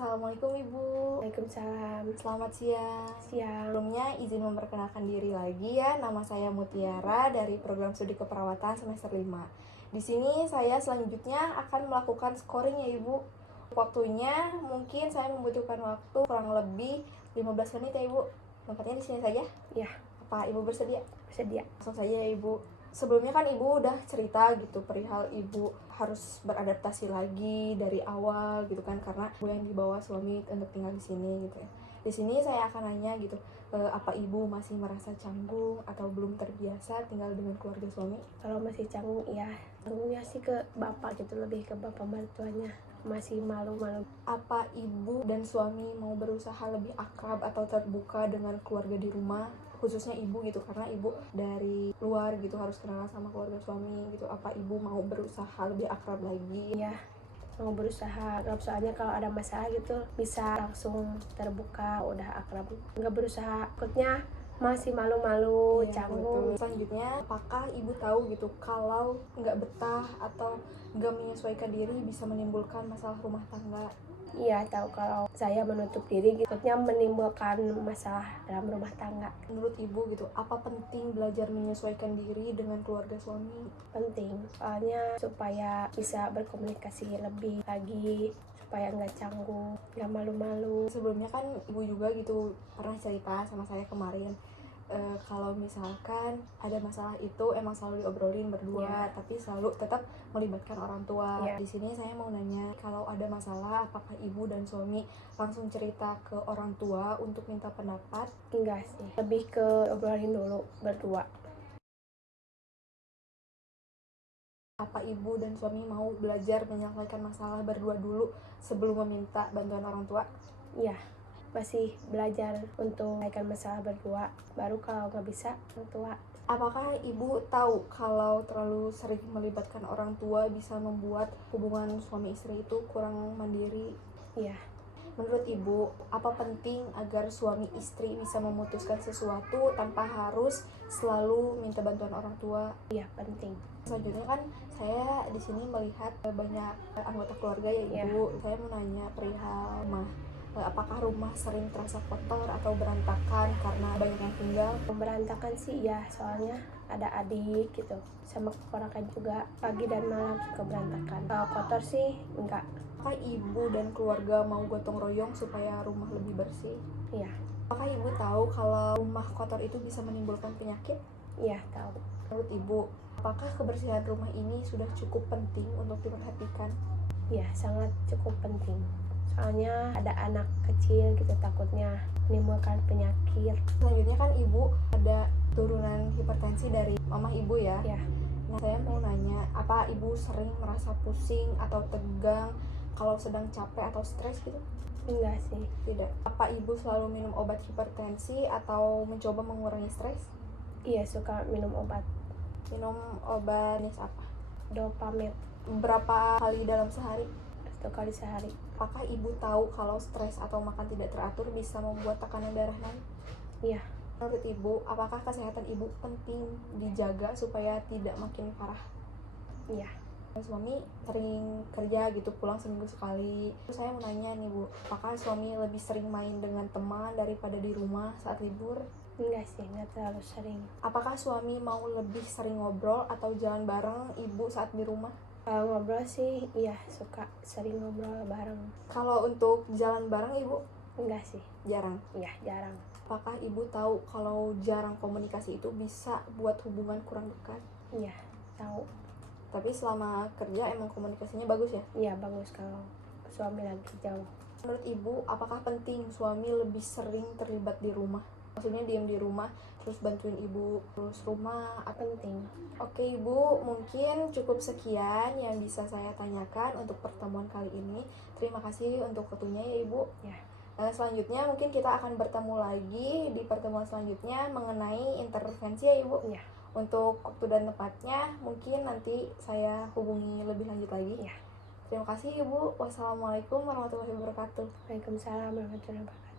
Assalamualaikum Ibu. Waalaikumsalam. Selamat siang. Siang. Sebelumnya izin memperkenalkan diri lagi ya. Nama saya Mutiara dari program studi keperawatan semester 5. Di sini saya selanjutnya akan melakukan scoring ya Ibu. Waktunya mungkin saya membutuhkan waktu kurang lebih 15 menit ya Ibu. Tempatnya di sini saja? Ya, Apa Ibu bersedia? bersedia. Langsung saja ya Ibu. Sebelumnya kan Ibu udah cerita gitu perihal Ibu harus beradaptasi lagi dari awal gitu kan, karena Ibu yang dibawa suami untuk tinggal di sini gitu ya. Di sini saya akan nanya gitu, apa Ibu masih merasa canggung atau belum terbiasa tinggal dengan keluarga suami? Kalau masih canggung, ya canggungnya sih ke bapak gitu, lebih ke bapak mertuanya. Masih malu-malu. Apa Ibu dan suami mau berusaha lebih akrab atau terbuka dengan keluarga di rumah? Khususnya Ibu gitu, karena Ibu dari luar gitu harus kenalan sama keluarga suami gitu. Apa Ibu mau berusaha lebih akrab lagi? Ya, mau berusaha. Soalnya kalau ada masalah gitu bisa langsung terbuka, udah akrab. Nggak berusaha, takutnya masih malu-malu, Iya, canggung. betul. Selanjutnya, apakah Ibu tahu gitu kalau nggak betah atau nggak menyesuaikan diri bisa menimbulkan masalah rumah tangga? Iya, tahu kalau saya menutup diri, takutnya menimbulkan masalah dalam rumah tangga. Menurut Ibu gitu, apa penting belajar menyesuaikan diri dengan keluarga suami? Penting, soalnya supaya bisa berkomunikasi lebih lagi, supaya nggak canggung, nggak malu-malu. Sebelumnya kan Ibu juga gitu pernah cerita sama saya kemarin, kalau misalkan ada masalah itu emang selalu diobrolin berdua, tapi selalu tetap melibatkan orang tua. Di sini saya mau nanya, kalau ada masalah apakah Ibu dan suami langsung cerita ke orang tua untuk minta pendapat? Enggak sih, lebih ke obrolin dulu berdua. Apa Ibu dan suami mau belajar menyelesaikan masalah berdua dulu sebelum meminta bantuan orang tua? Iya, masih belajar untuk menyelesaikan masalah berdua, baru kalau nggak bisa orang tua. Apakah Ibu tahu kalau terlalu sering melibatkan orang tua bisa membuat hubungan suami istri itu kurang mandiri? Iya. Menurut Ibu, apa penting agar suami istri bisa memutuskan sesuatu tanpa harus selalu minta bantuan orang tua? Iya, penting. Selanjutnya kan saya di sini melihat banyak anggota keluarga ya Ibu. Saya mau nanya perihal rumah. Apakah rumah sering terasa kotor atau berantakan karena banyak yang tinggal? Berantakan sih ya, soalnya ada adik gitu, sama keponakan juga, pagi dan malam suka berantakan. Kalau kotor sih enggak. Apakah Ibu dan keluarga mau gotong royong supaya rumah lebih bersih? Iya. Apakah Ibu tahu kalau rumah kotor itu bisa menimbulkan penyakit? Iya, tahu. Menurut Ibu, apakah kebersihan rumah ini sudah cukup penting untuk diperhatikan? Iya, sangat cukup penting. Soalnya ada anak kecil gitu, takutnya menimbulkan penyakit. Selanjutnya kan Ibu ada turunan hipertensi dari mama Ibu ya? Ya. Nah, saya mau nanya, apa Ibu sering merasa pusing atau tegang kalau sedang capek atau stres gitu? Enggak sih. Tidak. Apa Ibu selalu minum obat hipertensi atau mencoba mengurangi stres? Iya, suka minum obat. Minum obat jenis apa? Dopamet. Berapa kali dalam sehari? 1 kali sehari. Apakah Ibu tahu kalau stres atau makan tidak teratur bisa membuat tekanan darah naik? Iya. Menurut Ibu, apakah kesehatan Ibu penting dijaga supaya tidak makin parah? Iya. Suami sering kerja gitu, pulang seminggu sekali. Saya mau nanya nih Bu, apakah suami lebih sering main dengan teman daripada di rumah saat libur? Enggak sih, enggak terlalu sering. Apakah suami mau lebih sering ngobrol atau jalan bareng Ibu saat di rumah? Kalau ngobrol sih, iya suka sering ngobrol bareng. Kalau untuk jalan bareng Ibu? Enggak sih. Jarang? Iya, jarang. Apakah Ibu tahu kalau jarang komunikasi itu bisa buat hubungan kurang dekat? Iya, tahu. Tapi selama kerja emang komunikasinya bagus ya? Iya, bagus kalau suami lagi jauh. Menurut Ibu, apakah penting suami lebih sering terlibat di rumah? Maksudnya diam di rumah, terus bantuin Ibu terus rumah? Penting. Oke Ibu, mungkin cukup sekian yang bisa saya tanyakan untuk pertemuan kali ini. Terima kasih untuk waktunya ya Ibu. Ya. Selanjutnya mungkin kita akan bertemu lagi di pertemuan selanjutnya mengenai intervensi ya Ibu. Ya. Untuk waktu dan tempatnya mungkin nanti saya hubungi lebih lanjut lagi. Ya. Terima kasih Ibu. Wassalamualaikum warahmatullahi wabarakatuh. Waalaikumsalam warahmatullahi wabarakatuh.